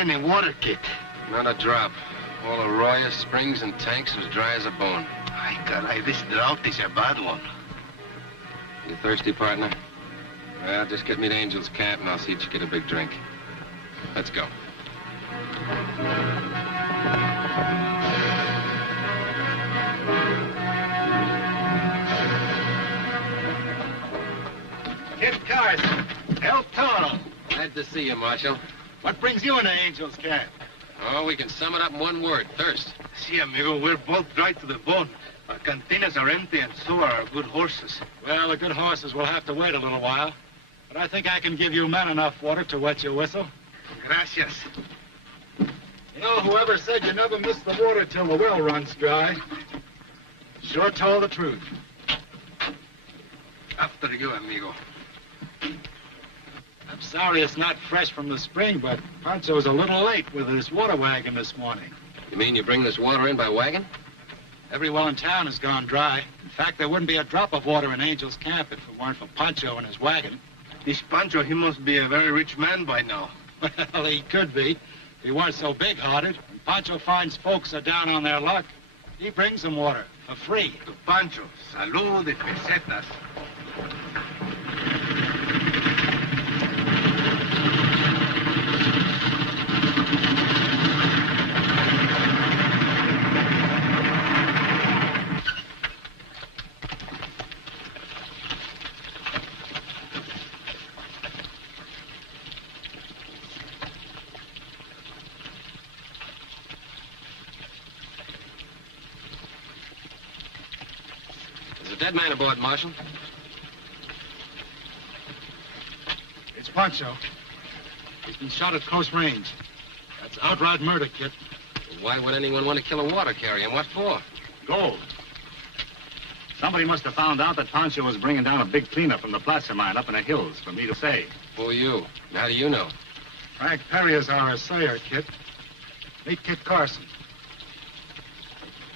any water, Kit? Not a drop. All arroyos, springs, and tanks was dry as a bone. Ay, caray, this drought is a bad one. You thirsty, partner? Well, just get me to Angel's Camp, and I'll see that you get a big drink. Let's go. Kit Carson, El Toro. Glad to see you, Marshal. What brings you into Angel's Camp? Oh, we can sum it up in one word, thirst. See, amigo, we're both dry to the bone. Our cantinas are empty, and so are our good horses. Well, the good horses will have to wait a little while. But I think I can give you men enough water to wet your whistle. Gracias. You know, whoever said you never miss the water till the well runs dry, sure told the truth. After you, amigo. I'm sorry it's not fresh from the spring, but Pancho's a little late with his water wagon this morning. You mean you bring this water in by wagon? Every well in town has gone dry. In fact, there wouldn't be a drop of water in Angel's Camp if it weren't for Pancho and his wagon. This Pancho, he must be a very rich man by now. Well, he could be if he weren't so big-hearted. When Pancho finds folks are down on their luck, he brings them water for free. To Pancho, salud de pesetas. Dead man aboard, Marshal. It's Pancho. He's been shot at close range. That's outright murder, Kit. Why would anyone want to kill a water carrier, and what for? Gold. Somebody must have found out that Pancho was bringing down a big cleanup from the placer mine up in the hills for me to say. Who are you? And how do you know? Frank Perry is our assayer, Kit. Meet Kit Carson.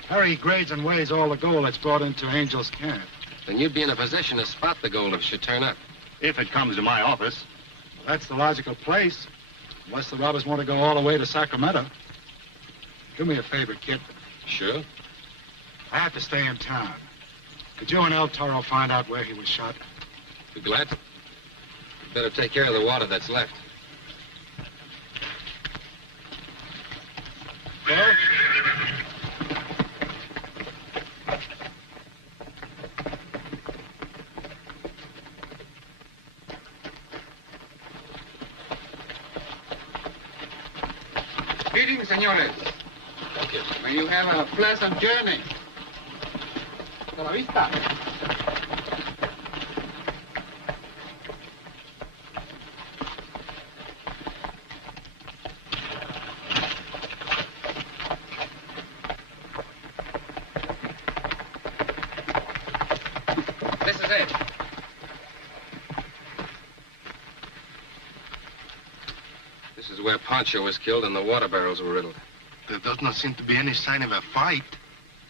Perry grades and weighs all the gold that's brought into Angel's Camp. Then you'd be in a position to spot the gold if it should turn up. If it comes to my office. Well, that's the logical place, unless the robbers want to go all the way to Sacramento. Do me a favor, Kit. Sure. I have to stay in town. Could you and El Toro find out where he was shot? Be glad to. You'd better take care of the water that's left. Go. Greetings, senores. Thank you. May you have a pleasant journey. Hasta la vista. This is it. This is where Pancho was killed and the water barrels were riddled. There does not seem to be any sign of a fight.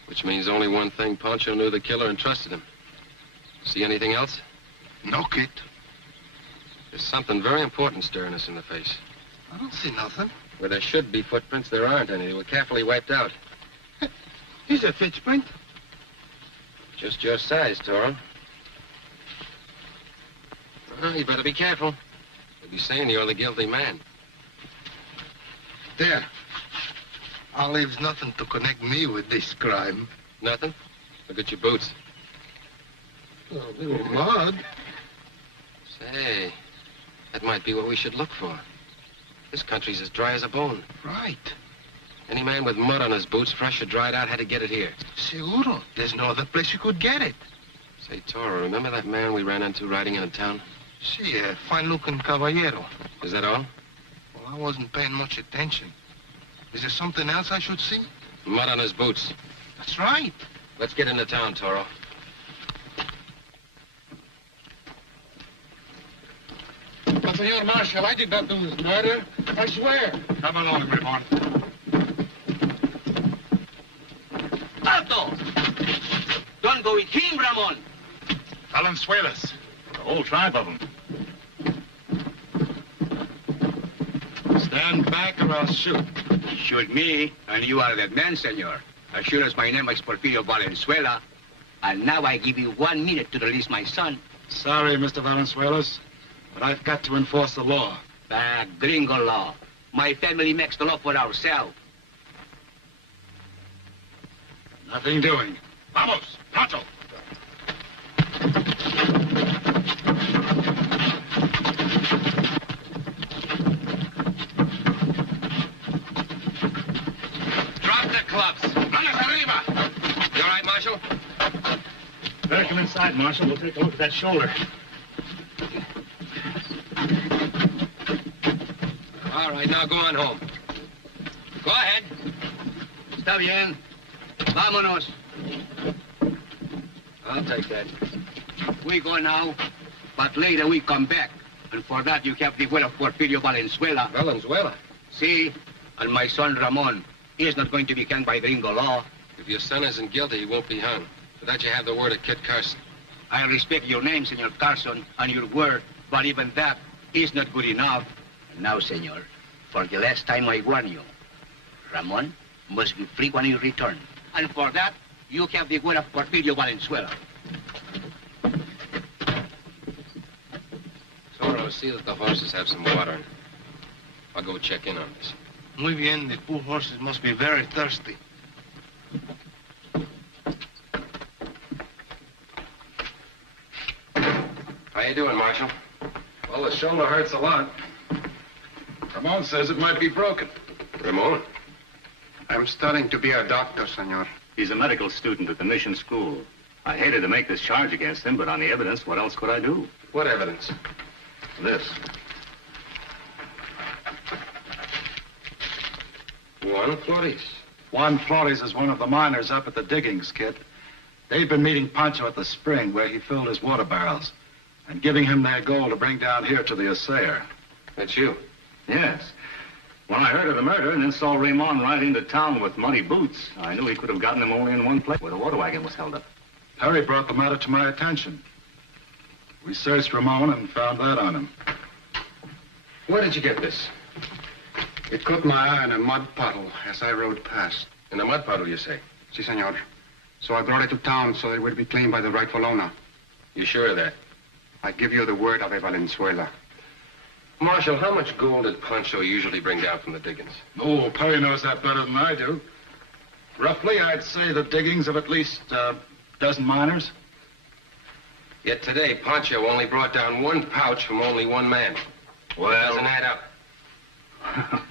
Which means only one thing. Pancho knew the killer and trusted him. See anything else? No, Kit. There's something very important staring us in the face. I don't see nothing. Where there should be footprints, there aren't any. They were carefully wiped out. He's a footprint. Just your size, Toro. Well, you better be careful. They'll be saying you're the guilty man. There. I'll leave nothing to connect me with this crime. Nothing? Look at your boots. A little mud. Say, that might be what we should look for. This country's as dry as a bone. Right. Any man with mud on his boots, fresh or dried out, had to get it here. Seguro. There's no other place you could get it. Say, Toro, remember that man we ran into riding into town? See, a fine-looking caballero. Is that all? Well, I wasn't paying much attention. Is there something else I should see? Mud on his boots. That's right. Let's get into town, Toro. But, Senor Marshal, I did not do this murder. I swear. Come along, Ramon. Alto! Don't go with him, Ramon. Valenzuelas. The whole tribe of them. Stand Stand back or I'll shoot. Shoot me, and you are the man, senor. As sure as my name is Porfirio Valenzuela. And now I give you 1 minute to release my son. Sorry, Mr. Valenzuelos, but I've got to enforce the law. Gringo law. My family makes the law for ourselves. Nothing doing. Vamos, pronto. Drop the clubs. Manos arriba. You all right, Marshal? Better come inside, Marshal. We'll take a look at that shoulder. All right, now go on home. Go ahead. Está bien. Vámonos. I'll take that. We go now, but later we come back. And for that, you have the word of Porfirio Valenzuela. Valenzuela? See? And my son, Ramon, he is not going to be hanged by gringo law. If your son isn't guilty, he won't be hung. For that, you have the word of Kid Carson. I respect your name, Senor Carson, and your word, but even that is not good enough. And now, Senor, for the last time I warn you, Ramon must be free when you return. And for that, you have the word of Porfirio Valenzuela. Toro, see that the horses have some water. I'll go check in on this. Muy bien, the poor horses must be very thirsty. How you doing, Marshal? Well, the shoulder hurts a lot. Ramon says it might be broken. Ramon? I'm studying to be a doctor, senor. He's a medical student at the mission school. I hated to make this charge against him, but on the evidence, what else could I do? What evidence? This. Juan Flores. Juan Flores is one of the miners up at the diggings, Kid. They've been meeting Pancho at the spring where he filled his water barrels and giving him their gold to bring down here to the assayer. That's you. Yes. When I heard of the murder and then saw Raymond ride into town with muddy boots, I knew he could have gotten them only in one place, where the water wagon was held up. Perry brought the matter to my attention. We searched Ramon and found that on him. Where did you get this? It caught my eye in a mud puddle as I rode past. In a mud puddle, you say? Si, senor. So I brought it to town so it would be cleaned by the rightful owner. You sure of that? I give you the word of a Valenzuela. Marshal, how much gold did Pancho usually bring down from the diggings? Oh, Perry knows that better than I do. Roughly, I'd say the diggings of at least a dozen miners. Yet today, Pancho only brought down one pouch from only one man. Well, Doesn't add up.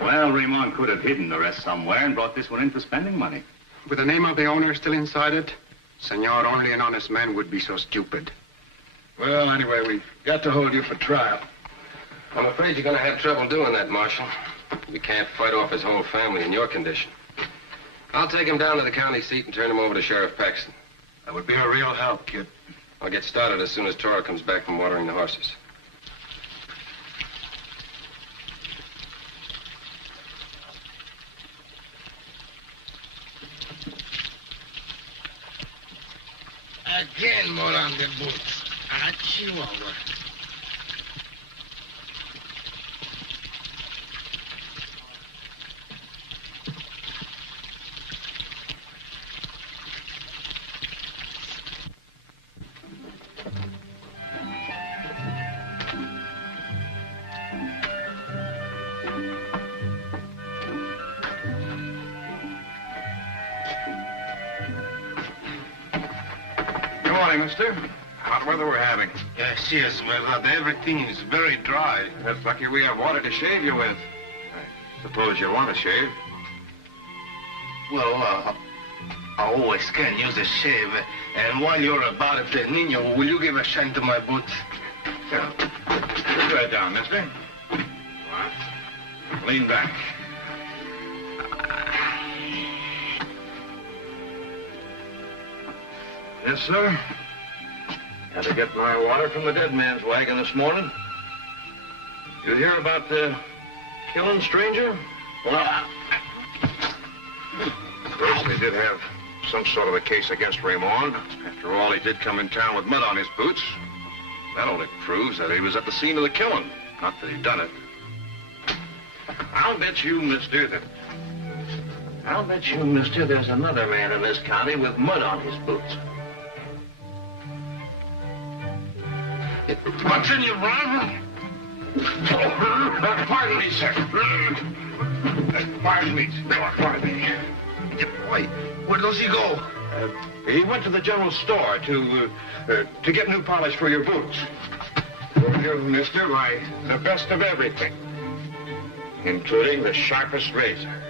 Well, Raymond could have hidden the rest somewhere and brought this one in for spending money. With the name of the owner still inside it, senor, only an honest man would be so stupid. Well, anyway, we've got to hold you for trial. I'm afraid you're going to have trouble doing that, Marshal. You can't fight off his whole family in your condition. I'll take him down to the county seat and turn him over to Sheriff Paxton. That would be a real help, Kid. I'll get started as soon as Toro comes back from watering the horses. Again, more on the boots. Ah, Chihuahua. Good morning, mister. Hot weather we're having. Yes, yes, well, everything is very dry. That's lucky we have water to shave you with. I suppose you want to shave. Well, I always can use a shave. And while you're about it, Nino, will you give a shine to my boots? Yeah. Put that down, mister. What? Lean back. Yes, sir. Had to get my water from the dead man's wagon this morning. You hear about the killing stranger? Well, First, they did have some sort of a case against Raymond. After all, he did come in town with mud on his boots. That only proves that he was at the scene of the killing, not that he done it. I'll bet you, mister, there's another man in this county with mud on his boots. What's in your rifle? Pardon me, sir. Pardon me. Wait, where does he go? He went to the general store to get new polish for your boots. For you, mister, why, the best of everything, including the sharpest razor.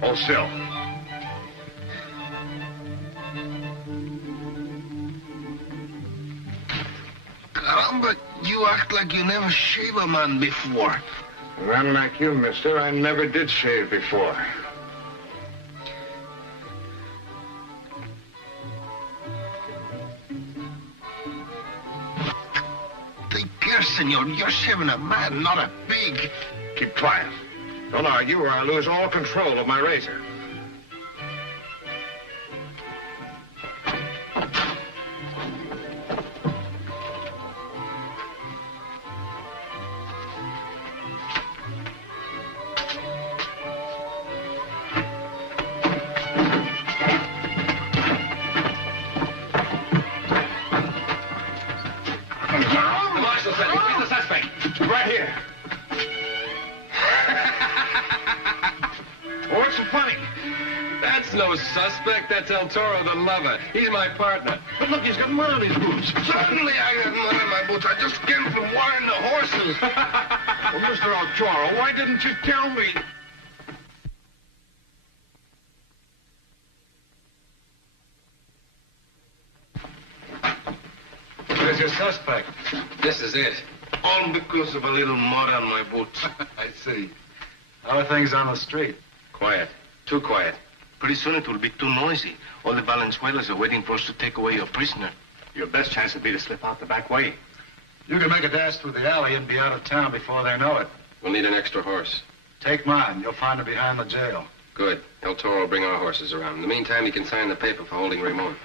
Hold still. Caramba, you act like you never shave a man before. A man like you, mister, I never did shave before. Take care, senor. You're shaving a man, not a pig. Keep quiet. Don't argue or I'll lose all control of my razor. Marshal said, he's the suspect. Right here. What's so funny? That's no suspect. That's El Toro, the lover. He's my partner. But look, he's got mud on his boots. Certainly I got mud on my boots. I just came from watering the horses. Well, Mr. El Toro, why didn't you tell me? Where's your suspect? This is it. All because of a little mud on my boots. I see. How are things on the street? Quiet. Too quiet. Pretty soon it will be too noisy. All the Valenzuelas are waiting for us to take away your prisoner. Your best chance would be to slip out the back way. You can make a dash through the alley and be out of town before they know it. We'll need an extra horse. Take mine. You'll find it behind the jail. Good. El Toro will bring our horses around. In the meantime, you can sign the paper for holding Ramon.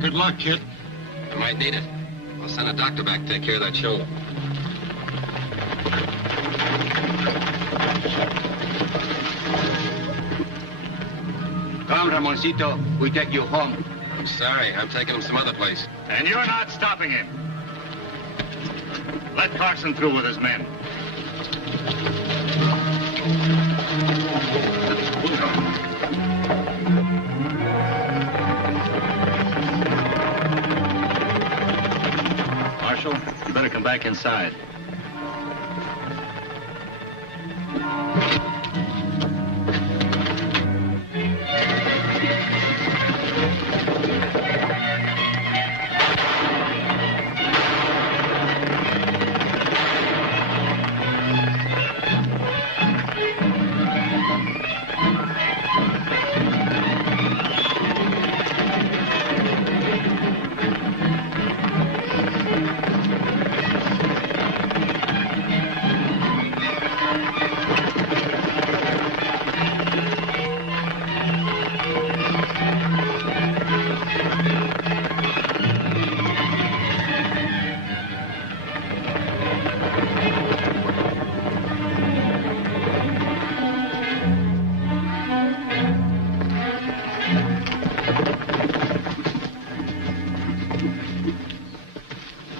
Good luck, kid. I might need it. I'll send a doctor back to take care of that shoulder. Come, Ramoncito. We take you home. I'm sorry. I'm taking him some other place. And you're not stopping him. Let Carson through with his men. Marshal, you better come back inside.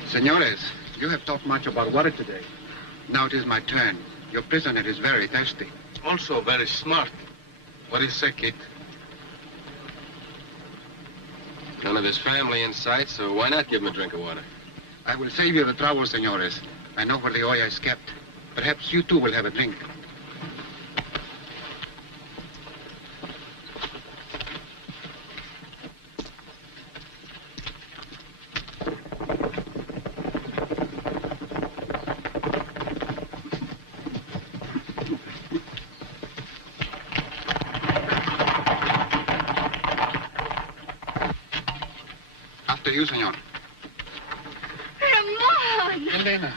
Senores, you have talked much about water today. Now it is my turn. Your prisoner is very thirsty. Also very smart. What is that, kid? None of his family in sight, so why not give him a drink of water? I will save you the trouble, senores. I know where the olla is kept. Perhaps you too will have a drink. After you, senor. Ramon! Elena,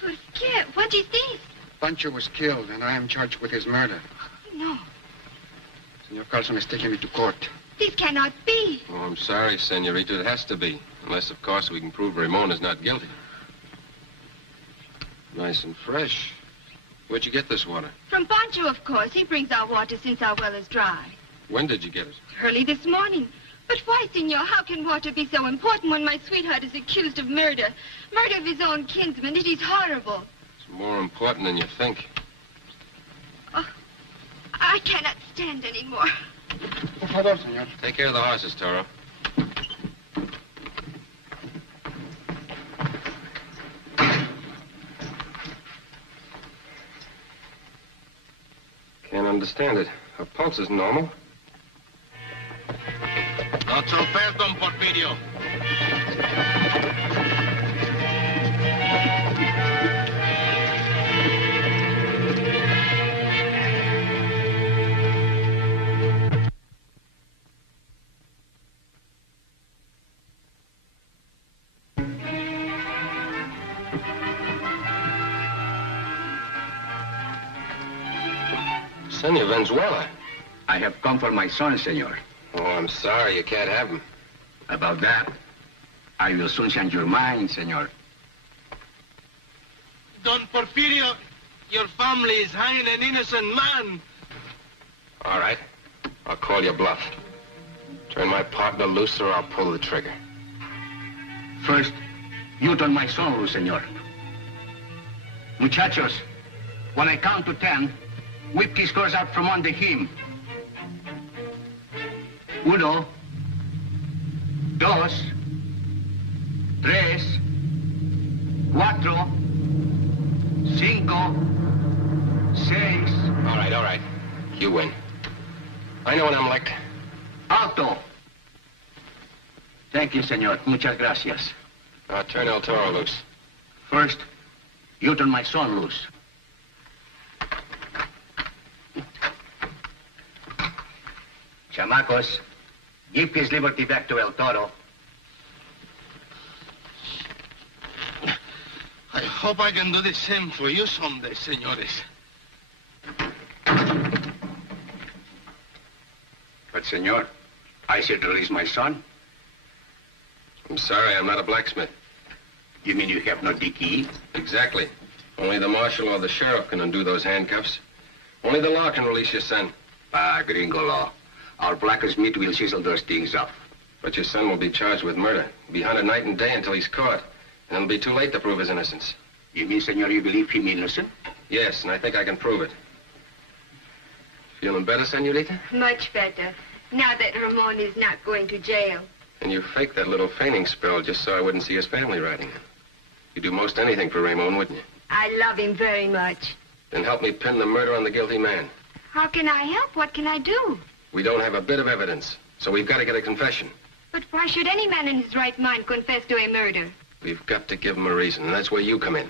¿Por qué? What is this? Pancho was killed, and I am charged with his murder. No, Senor Carson is taking me to court. this cannot be. Oh, I'm sorry, senorita. It has to be. Unless, of course, we can prove Ramon is not guilty. Nice and fresh. Where'd you get this water? From Pancho, of course. He brings our water since our well is dry. When did you get it? Early this morning. But why, senor, how can water be so important when my sweetheart is accused of murder? Murder of his own kinsman. It is horrible. It's more important than you think. Oh, I cannot stand anymore. Por favor, senor. Take care of the horses, Toro. Can't understand it. Her pulse is normal. Not so fast, Don Porfirio. Senor Venezuela. I have come for my son, senor. Oh, I'm sorry. You can't have him. About that, I will soon change your mind, senor. Don Porfirio, your family is hanging an innocent man. All right. I'll call your bluff. Turn my partner loose or I'll pull the trigger. First, you turn my son loose, senor. Muchachos, when I count to 10, whip his clothes out from under him. 1, 2, 3, 4, 5, 6. All right. You win. I know when I'm licked. Alto. Thank you, senor. Muchas gracias. Now turn El Toro loose. First, you turn my son loose. Chamacos, give his liberty back to El Toro. I hope I can do the same for you someday, senores. But, senor, I should release my son. I'm sorry, I'm not a blacksmith. You mean you have no key? Exactly. Only the marshal or the sheriff can undo those handcuffs. Only the law can release your son. Gringo law. Our blackest meat will chisel those things up. But your son will be charged with murder. He'll be hunted night and day until he's caught. And it'll be too late to prove his innocence. You mean, senor, you believe him innocent? Yes, and I think I can prove it. Feeling better, senorita? Much better. Now that Ramon is not going to jail. And you faked that little fainting spell just so I wouldn't see his family riding in. You'd do most anything for Ramon, wouldn't you? I love him very much. Then help me pin the murder on the guilty man. How can I help? What can I do? We don't have a bit of evidence, so we've got to get a confession. But why should any man in his right mind confess to a murder? We've got to give him a reason, and that's where you come in.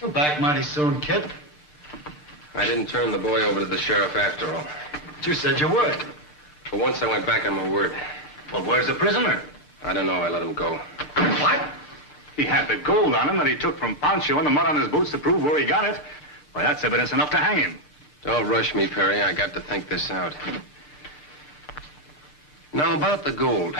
You're back mighty soon, kid. I didn't turn the boy over to the sheriff after all. But you said you would. For once, I went back on my word. Well, where's the prisoner? I don't know. I let him go. What? He had the gold on him that he took from Pancho and the mud on his boots to prove where he got it. Why, that's evidence enough to hang him. Don't rush me, Perry. I got to think this out. Now, about the gold.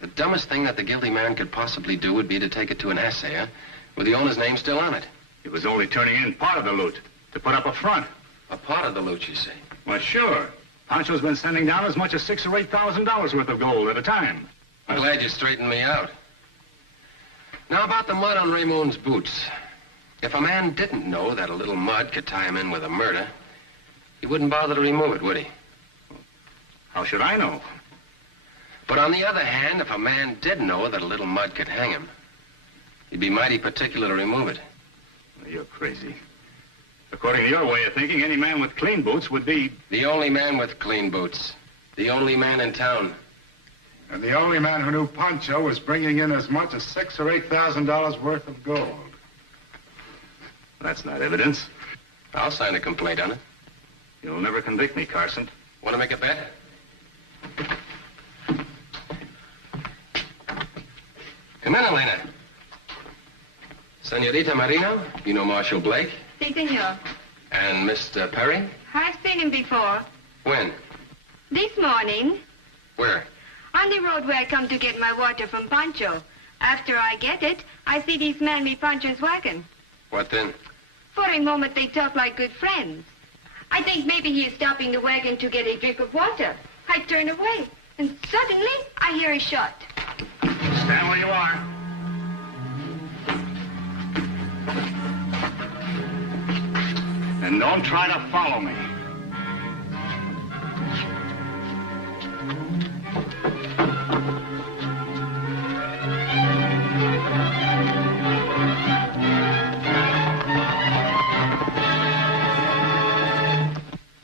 The dumbest thing that the guilty man could possibly do would be to take it to an assayer with the owner's name still on it. He was only turning in part of the loot to put up a front. A part of the loot, you say? Well, sure. Pancho's been sending down as much as $6,000 or $8,000 worth of gold at a time. I'm glad you straightened me out. Now, about the mud on Ramon's boots. If a man didn't know that a little mud could tie him in with a murder, he wouldn't bother to remove it, would he? How should I know? But on the other hand, if a man did know that a little mud could hang him, he'd be mighty particular to remove it. You're crazy. According to your way of thinking, any man with clean boots would be... The only man with clean boots. The only man in town. And the only man who knew Pancho was bringing in as much as $6,000 or $8,000 worth of gold. That's not evidence. I'll sign a complaint on it. You'll never convict me, Carson. Want to make a bet? Come in, Elena. Senorita Marino, you know Marshal Blake? Si, senor. And Mr. Perry? I've seen him before. When? This morning. Where? On the road where I come to get my water from Pancho. After I get it, I see this man with Pancho's wagon. What then? For a moment, they talk like good friends. I think maybe he is stopping the wagon to get a drink of water. I turn away, and suddenly, I hear a shot. Stand where you are. And don't try to follow me.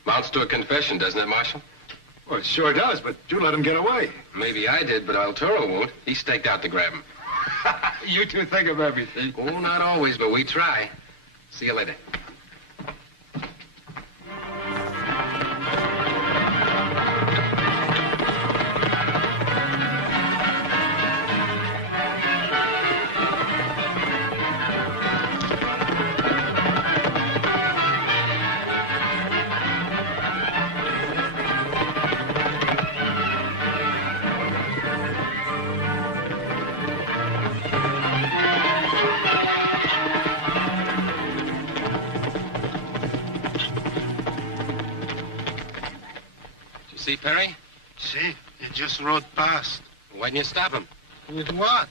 Amounts to a confession, doesn't it, Marshal? Well, it sure does, but you let him get away. Maybe I did, but Altoro won't. He staked out to grab him. You two think of everything. Oh, not always, but we try. See you later. See, Perry? See, he just rode past. Why didn't you stop him? With what?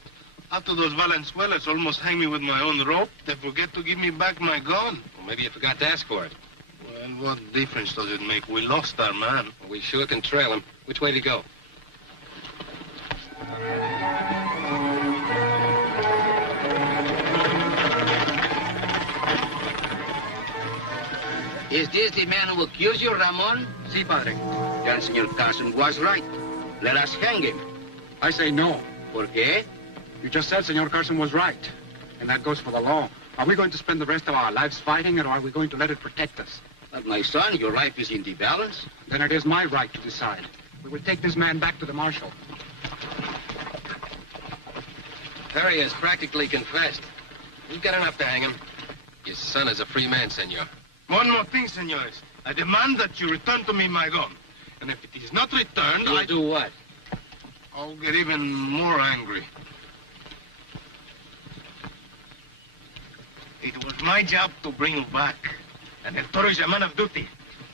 After those Valenzuelas almost hang me with my own rope, they forget to give me back my gun. Well, maybe you forgot to ask for it. Well, what difference does it make? We lost our man. Well, we sure can trail him. Which way did he go? Is this the man who accused you, Ramon? Si, padre. Then Senor Carson was right. Let us hang him. I say no. ¿Por qué? You just said Senor Carson was right. And that goes for the law. Are we going to spend the rest of our lives fighting, or are we going to let it protect us? But my son, your life is in the balance. Then it is my right to decide. We will take this man back to the marshal. Perry has practically confessed. We've got enough to hang him. Your son is a free man, senor. One more thing, senores. I demand that you return to me my gun. And if it is not returned, You'll do what? I'll get even more angry. It was my job to bring you back. And El Toro is a man of duty.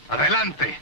Adelante.